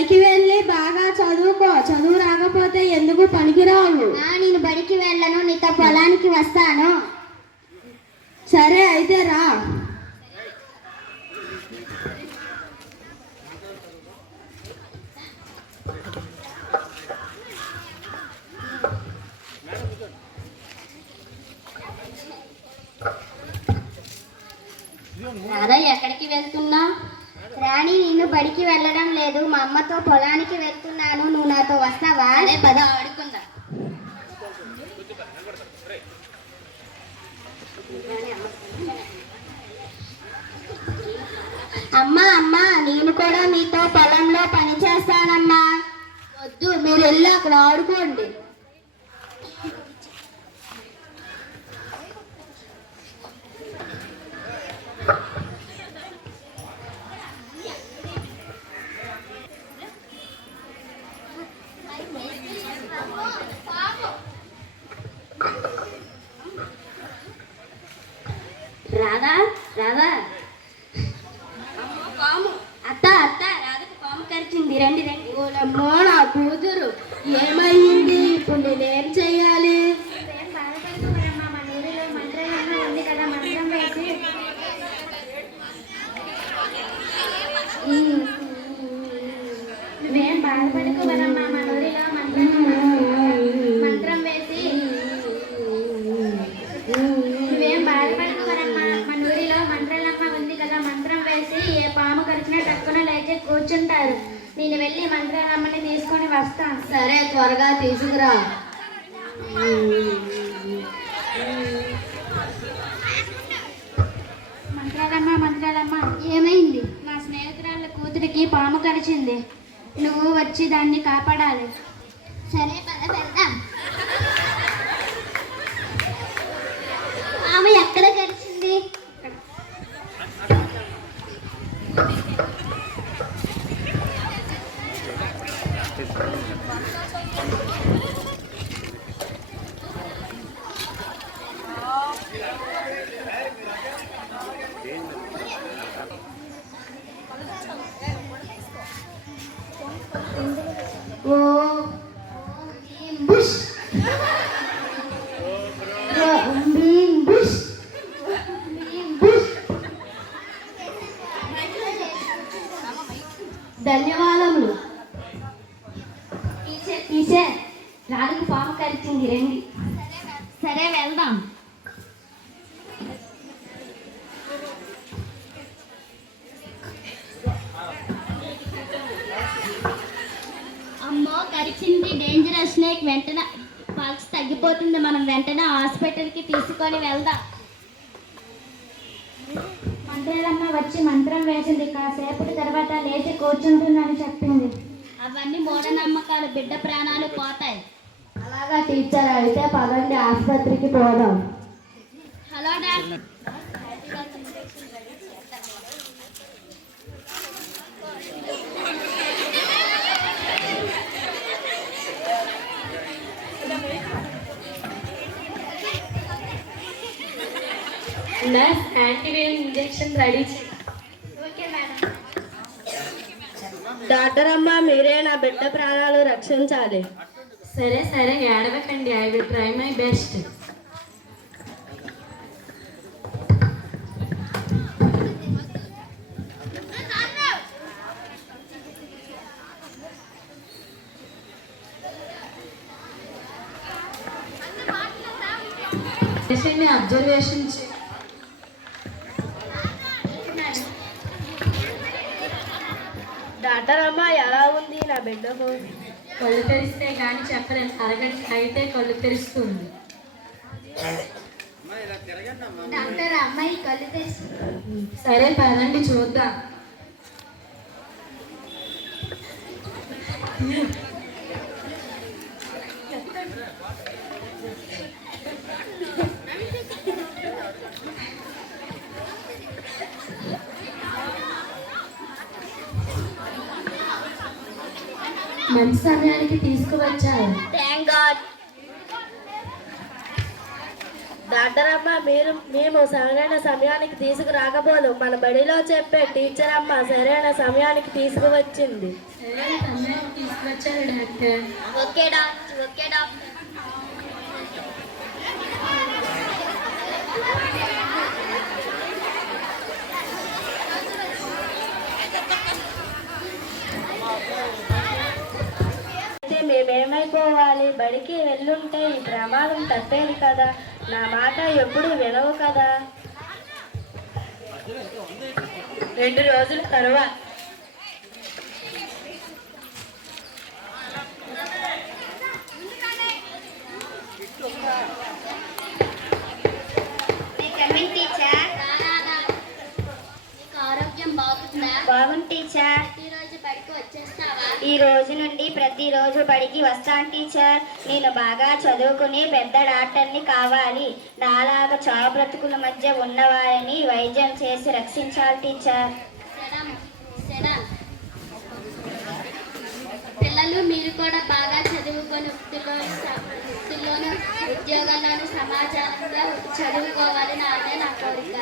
బడికి వెళ్ళి బాగా చదువుకో. చదువు రాకపోతే ఎందుకు పనికిరావు. నేను బడికి వెళ్ళను, నీతో పొలానికి వస్తాను. సరే అయితే రా. రాధా, ఎక్కడికి వెళ్తున్నా? రాణి, నేను బడికి వెళ్ళడం లేదు, మా అమ్మతో పొలానికి వెళ్తున్నాను. నువ్వు నాతో వస్తావా? అదే పద, ఆడుకుందా. అమ్మా అమ్మా, నేను కూడా మీతో పొలంలో పని చేస్తానమ్మా. వద్దు, మీరు వెళ్ళి అక్కడ ఆడుకోండి. రాధా రాధా, అత్త అత్త, రాధకు పాము కరిచింది, రండి రండి. ఓలమ్మో నా కూతురు, ఏమయ్యింది? ఇప్పుడు నేనేం చెయ్యాలి? నువ్వేం బాధపడుకోవరమ్మా, మన ఊరిలో మంత్రం వేసి. నువ్వేం బాధపడుకోవరమ్మా, మన ఊరిలో మంత్రాలమ్మ ఉంది కదా, మంత్రం వేసి ఏ పాము కరిచినా టక్కున లేచి కూర్చుంటారు. నేను వెళ్ళి మంత్రాలమ్మని తీసుకొని వస్తాను. సరే, త్వరగా తీసుకురా. మంత్రాలమ్మ, ఏమైంది? నా స్నేహితురాళ్ళ కూతురికి పాము కరిచింది, నువ్వు వచ్చి దాన్ని కాపాడాలి. సరే పద వెళ్దాం. పాము ఎక్కడ కరిచింది? ధన్యవాదములు. టీచర్, రాధకు పాము కరిచింది, రండి. సరే వెళ్దాం. అమ్మో, కరిచింది, డేంజరస్ స్నేక్. వెంటనే పల్స్ తగ్గిపోతుంది, మనం వెంటనే హాస్పిటల్కి తీసుకొని వెళ్దాం. మంత్రాలమ్మ వచ్చి మంత్రం వేసింది, కాసేపటి తర్వాత లేచి కూర్చుంటుందని చెప్పింది. అవన్నీ మూఢనమ్మకాలు, బిడ్డ ప్రాణాలు పోతాయి. అలాగా టీచర్, అయితే పదండి ఆసుపత్రికి పోదాం. Hello doctor. Nurse, antiviral injection ready. Okay madam. Doctor అమ్మ, మీరే నా బిడ్డ ప్రాణాలు రక్షించాలి. సరే సరే, ఏడవకండి, I will try my best. పేషెంట్ని అబ్జర్వేషన్ డాక్టర్ అమ్మ, ఎలా ఉంది నా బిడ్డకు? కళ్ళు తెరిస్తే కానీ చెప్పలేను, అరగంట అయితే కళ్ళు తెరుస్తుంది. డాక్టర్, అమ్మాయి కళ్ళు తెరిచి. సరే పదండి చూద్దాం. మంచి సమయానికి తీసుకువచ్చారు. Thank God. డాక్టర్ అమ్మ మేము సరైన సమయానికి తీసుకురాకపోదు. మన బడిలో చెప్పే టీచర్ అమ్మ సరైన సమయానికి తీసుకువచ్చింది. సరే సమయానికి తీసుకొచ్చారు doctor. Okay doctor, okay doctor. మేమేమైపోవాలి? బడికి వెళ్ళుంటే ఈ ప్రమాదం తప్పేది కదా. నా మాట ఎప్పుడు వినవు కదా. 2 రోజుల తరువాత ఆరోగ్యం బాగుందా? బాగుంది టీచర్. ప్రతిరోజు బడికి వచ్చేస్తావా? ఈ రోజు నుండి ప్రతిరోజు బడికి వస్తాను టీచర్. నేను బాగా చదువుకుని పెద్ద డాక్టర్ని కావాలి. నాలాగా చావు బ్రతుకుల మధ్య ఉన్నవారిని వైద్యం చేసి రక్షించాలి టీచర్. పిల్లలు మీరు కూడా బాగా చదువుకొని వృత్తిలోను ఉద్యోగాల్లోను సమాజంగా చదువుకోవాలని అదే నా కోరిక.